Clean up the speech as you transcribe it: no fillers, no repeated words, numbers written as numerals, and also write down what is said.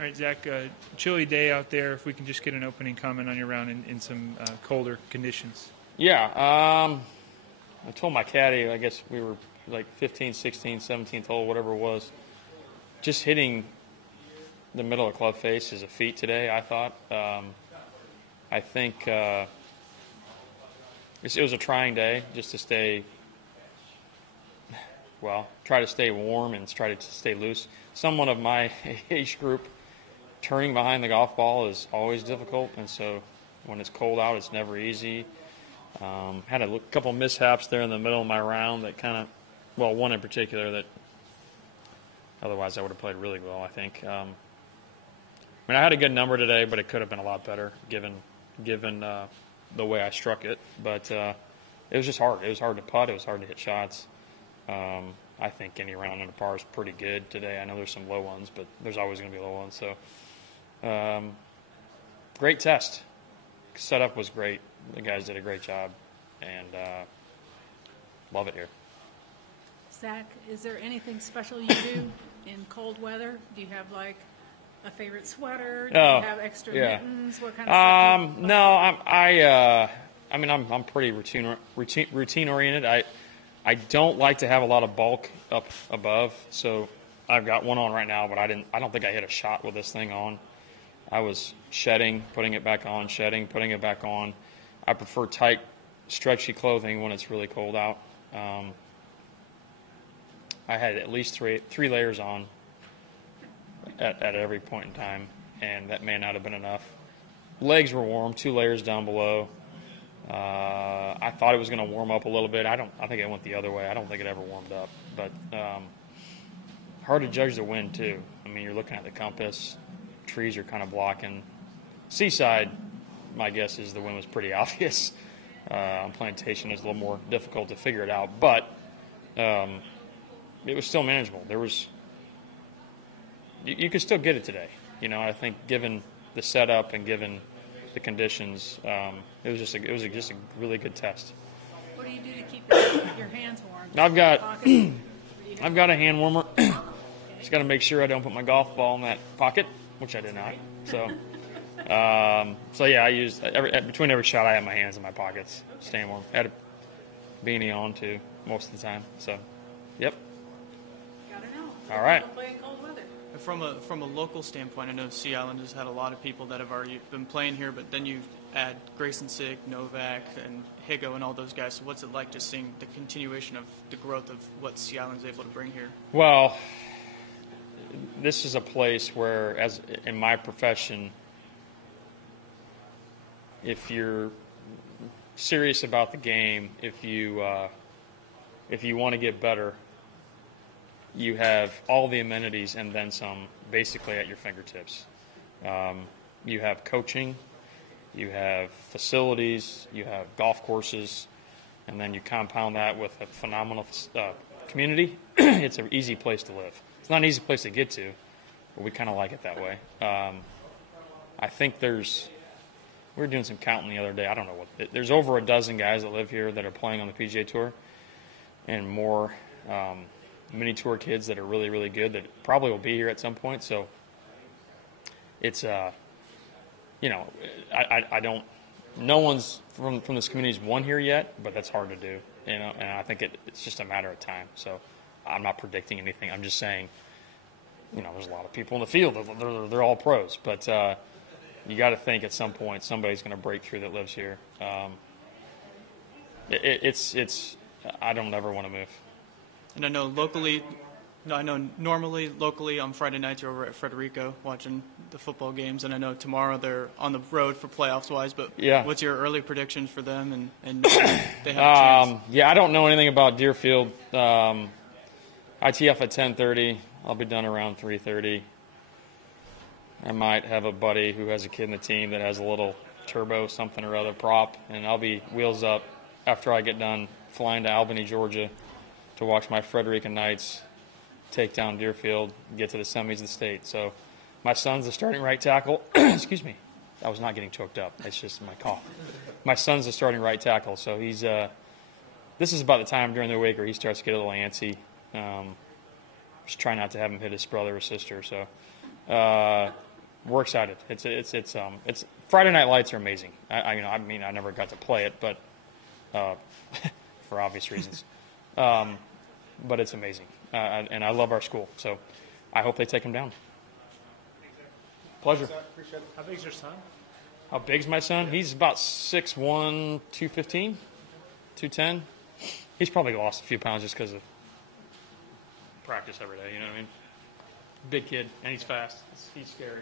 All right, Zach, chilly day out there. If we can just get an opening comment on your round in some colder conditions. Yeah, I told my caddy, I guess we were like 15th, 16th, 17th hole, whatever it was. Just hitting the middle of the club face is a feat today, I thought. I think it was a trying day just to stay, well, try to stay warm and try to stay loose. Someone of my age group, turning behind the golf ball is always difficult, and so when it's cold out, it's never easy. Had a couple mishaps there in the middle of my round that kind of, well, one in particular that otherwise I would have played really well, I think. I mean, I had a good number today, but it could have been a lot better given the way I struck it. But it was just hard. It was hard to putt. It was hard to hit shots. I think any round under par is pretty good today. I know there's some low ones, but there's always going to be low ones. So great test. Setup was great. The guys did a great job, and love it here. Zach, is there anything special you do in cold weather? Do you have like a favorite sweater? Do you have extra mittens? What kind of stuff? No, I'm pretty routine oriented. I don't like to have a lot of bulk up above, so I've got one on right now, but I don't think I hit a shot with this thing on. I was shedding, putting it back on, shedding, putting it back on. I prefer tight, stretchy clothing when it's really cold out. I had at least three layers on at every point in time, and that may not have been enough. Legs were warm, 2 layers down below. I thought it was going to warm up a little bit. I think it went the other way. I don't think it ever warmed up. But hard to judge the wind, too. I mean, you're looking at the compass. Trees are kind of blocking. Seaside, my guess is the wind was pretty obvious. On Plantation, it's a little more difficult to figure it out. But it was still manageable. You could still get it today. You know, I think given the setup and given the conditions, it was just a really good test. What do you do to keep your hands warm? I've got a hand warmer. Just got to make sure I don't put my golf ball in that pocket, which I did not. So, yeah, I used between every shot I had my hands in my pockets, staying warm. I had a beanie on too most of the time. So, yep. Gotta know. All right. Play in cold weather. From a local standpoint, I know Sea Island has had a lot of people that have already been playing here, but then you add Grayson Sick, Novak, and Higo, and all those guys. So what's it like just seeing the continuation of the growth of what Sea Island's able to bring here? Well, this is a place where, as in my profession, if you're serious about the game, if you want to get better, you have all the amenities and then some basically at your fingertips. You have coaching, you have facilities, you have golf courses, and then you compound that with a phenomenal community. It's an easy place to live. It's not an easy place to get to, but we kind of like it that way. I think we were doing some counting the other day. I don't know there's over a dozen guys that live here that are playing on the PGA Tour, and more mini tour kids that are really, really good that probably will be here at some point. So it's, I don't, no one's from this community's won here yet, but that's hard to do, and I think it's just a matter of time. So I'm not predicting anything. I'm just saying, there's a lot of people in the field. They're all pros, but you got to think at some point somebody's going to break through that lives here. I don't ever want to move. And I know normally locally on Friday nights you're over at Frederico watching the football games, and I know tomorrow they're on the road for playoffs-wise, but yeah. What's your early predictions for them and they have a chance? Yeah, I don't know anything about Deerfield. I tee off at 10:30. I'll be done around 3:30. I might have a buddy who has a kid in the team that has a little turbo something or other prop, and I'll be wheels up after I get done flying to Albany, Georgia, to watch my Frederica Knights take down Deerfield and get to the semis of the state. So my son's the starting right tackle. Excuse me. I was not getting choked up. It's just my cough. My son's the starting right tackle, so he's this is about the time during the week where he starts to get a little antsy. Just try not to have him hit his brother or sister. So we're excited. It's Friday Night Lights are amazing. I mean, I never got to play it, but for obvious reasons. But it's amazing, and I love our school. So I hope they take them down. Pleasure. How big's your son? How big's my son? He's about 6'1", 215, 210. He's probably lost a few pounds just because of practice every day. You know what I mean? Big kid, and he's fast. He's scary.